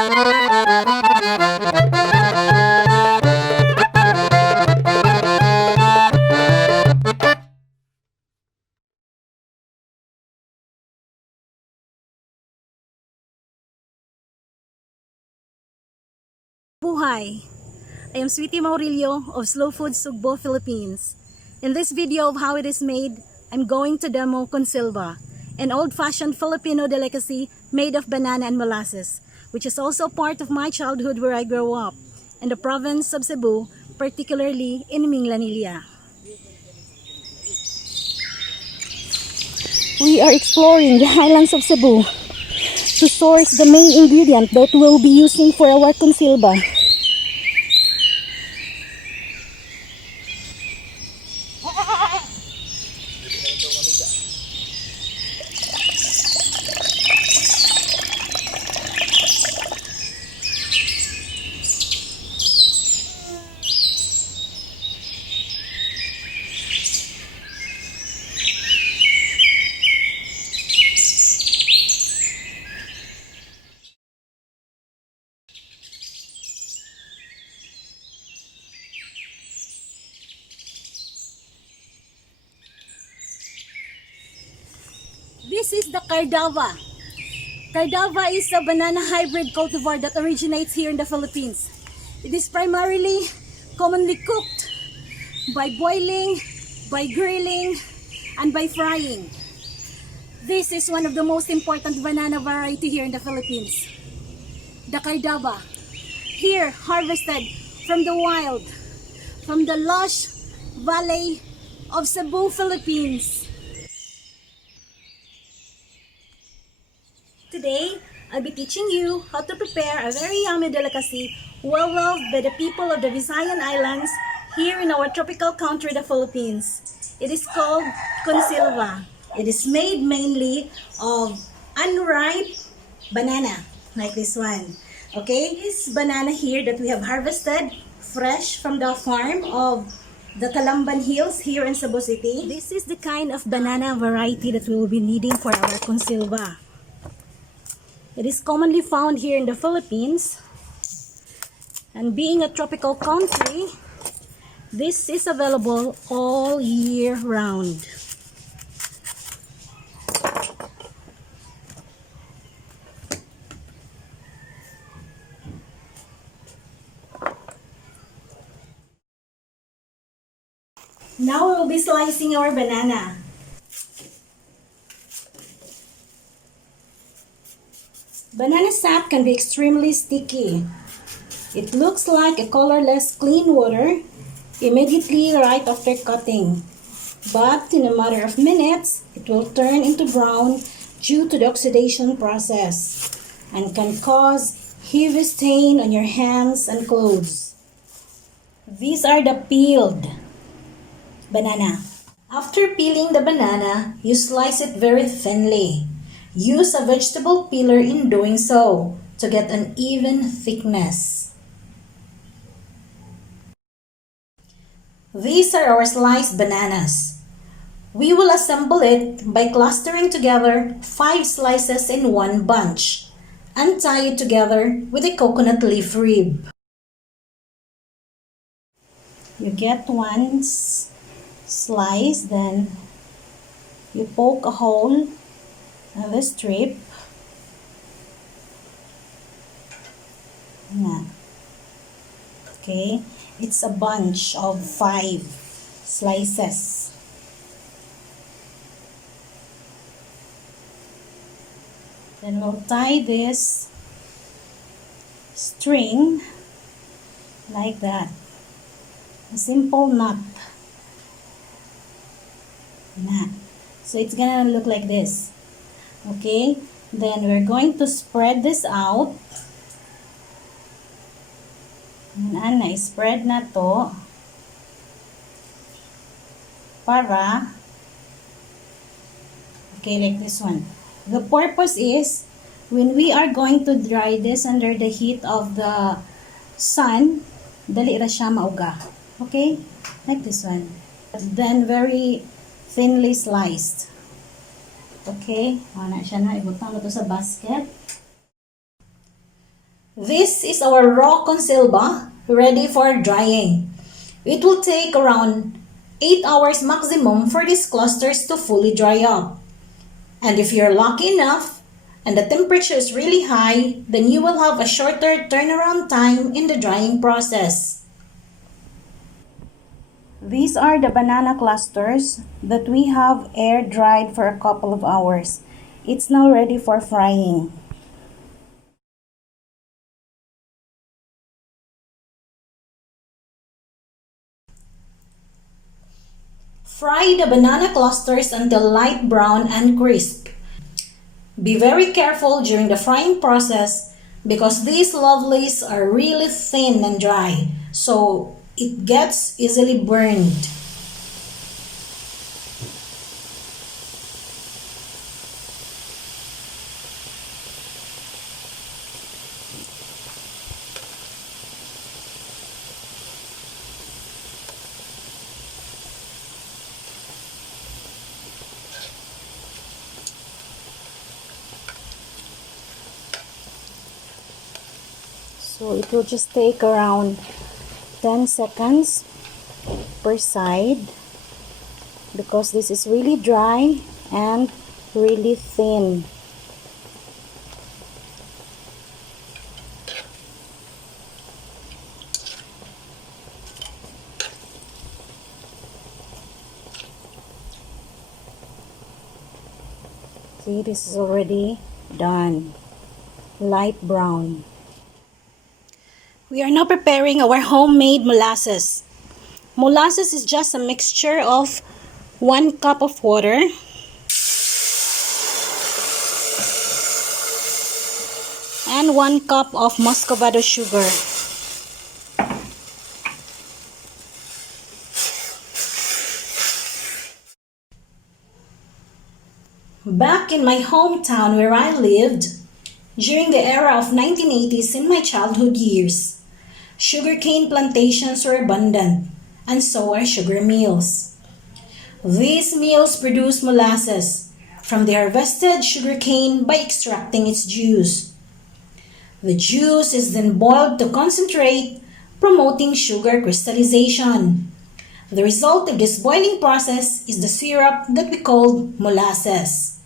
Buhay! I am Sweetie Maurilio of Slow Food Sugbo, Philippines. In this video of how it is made, I'm going to demo consilva, an old-fashioned Filipino delicacy made of banana and molasses, which is also part of my childhood where I grew up, in the province of Cebu, particularly in Minglanilla. We are exploring the highlands of Cebu to source the main ingredient that we'll be using for our consilva. This is the Cardava. Cardava is a banana hybrid cultivar that originates here in the Philippines. It is primarily commonly cooked by boiling, by grilling, and by frying. This is one of the most important banana variety here in the Philippines. The Cardava, here harvested from the wild, from the lush valley of Cebu, Philippines. Today, I'll be teaching you how to prepare a very yummy delicacy well loved by the people of the Visayan Islands here in our tropical country, the Philippines. It is called consilva. It is made mainly of unripe banana, like this one. Okay, this banana here that we have harvested fresh from the farm of the Talamban Hills here in Cebu City. This is the kind of banana variety that we will be needing for our consilva. It is commonly found here in the Philippines, and being a tropical country, this is available all year round. Now we will be slicing our banana. Banana sap can be extremely sticky. It looks like a colorless clean water immediately right after cutting. But in a matter of minutes, it will turn into brown due to the oxidation process and can cause heavy stain on your hands and clothes. These are the peeled banana. After peeling the banana, you slice it very thinly. Use a vegetable peeler in doing so to get an even thickness. These are our sliced bananas. We will assemble it by clustering together 5 slices in one bunch and tie it together with a coconut leaf rib. You get one slice, then you poke a hole in the strip. Okay, it's a bunch of 5 slices. Then we'll tie this string like that. A simple knot. So it's gonna look like this. Okay, then we're going to spread this out. Spread na to para like this one. The purpose is when we are going to dry this under the heat of the sun, dali ra siya mauga. Okay, like this one. Then very thinly sliced. Okay, na siya na, ibutang mo to sa basket. This is our raw consilba ready for drying. It will take around 8 hours maximum for these clusters to fully dry up. And if you're lucky enough and the temperature is really high, then you will have a shorter turnaround time in the drying process. These are the banana clusters that we have air dried for a couple of hours. It's now ready for frying. Fry the banana clusters until light brown and crisp. Be very careful during the frying process because these lovelies are really thin and dry, so it gets easily burned. So it will just take around 10 seconds per side because this is really dry and really thin. See, this is already done. Light brown. We are now preparing our homemade molasses. Molasses is just a mixture of 1 cup of water, and 1 cup of muscovado sugar. Back in my hometown where I lived, during the era of 1980s in my childhood years, sugarcane plantations were abundant, and so are sugar mills. These mills produce molasses from the harvested sugarcane by extracting its juice. The juice is then boiled to concentrate, promoting sugar crystallization. The result of this boiling process is the syrup that we call molasses.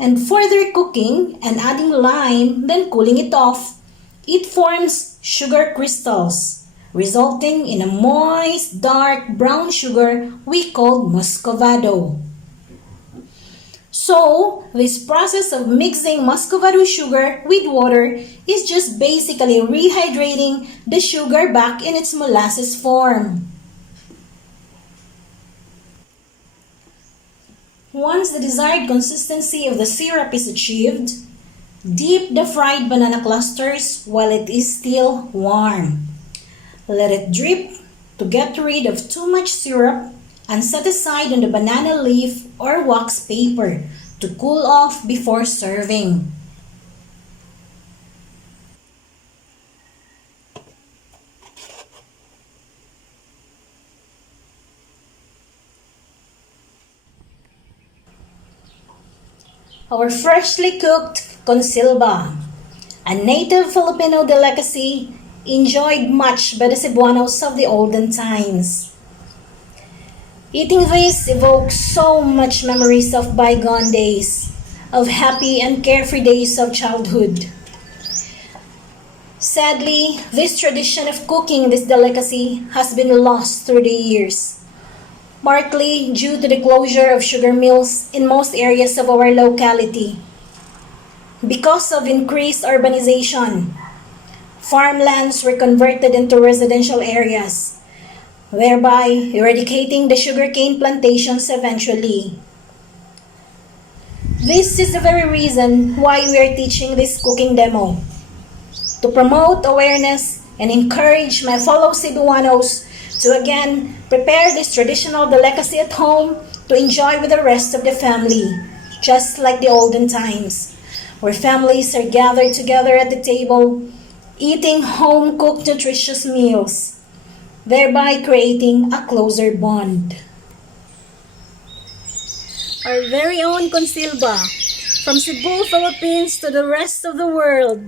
And further cooking and adding lime, then cooling it off, it forms sugar crystals, resulting in a moist, dark brown sugar we call muscovado. So, this process of mixing muscovado sugar with water is just basically rehydrating the sugar back in its molasses form. Once the desired consistency of the syrup is achieved, dip the fried banana clusters while it is still warm. Let it drip to get rid of too much syrup and set aside on the banana leaf or wax paper to cool off before serving. Our freshly cooked consilba, a native Filipino delicacy enjoyed much by the Cebuanos of the olden times. Eating this evokes so much memories of bygone days, of happy and carefree days of childhood. Sadly, this tradition of cooking this delicacy has been lost through the years, partly due to the closure of sugar mills in most areas of our locality. Because of increased urbanization, farmlands were converted into residential areas, thereby eradicating the sugarcane plantations eventually. This is the very reason why we are teaching this cooking demo, to promote awareness and encourage my fellow Cebuanos to again prepare this traditional delicacy at home to enjoy with the rest of the family, just like the olden times, where families are gathered together at the table, eating home-cooked nutritious meals, thereby creating a closer bond. Our very own consilba, from Cebu, Philippines to the rest of the world.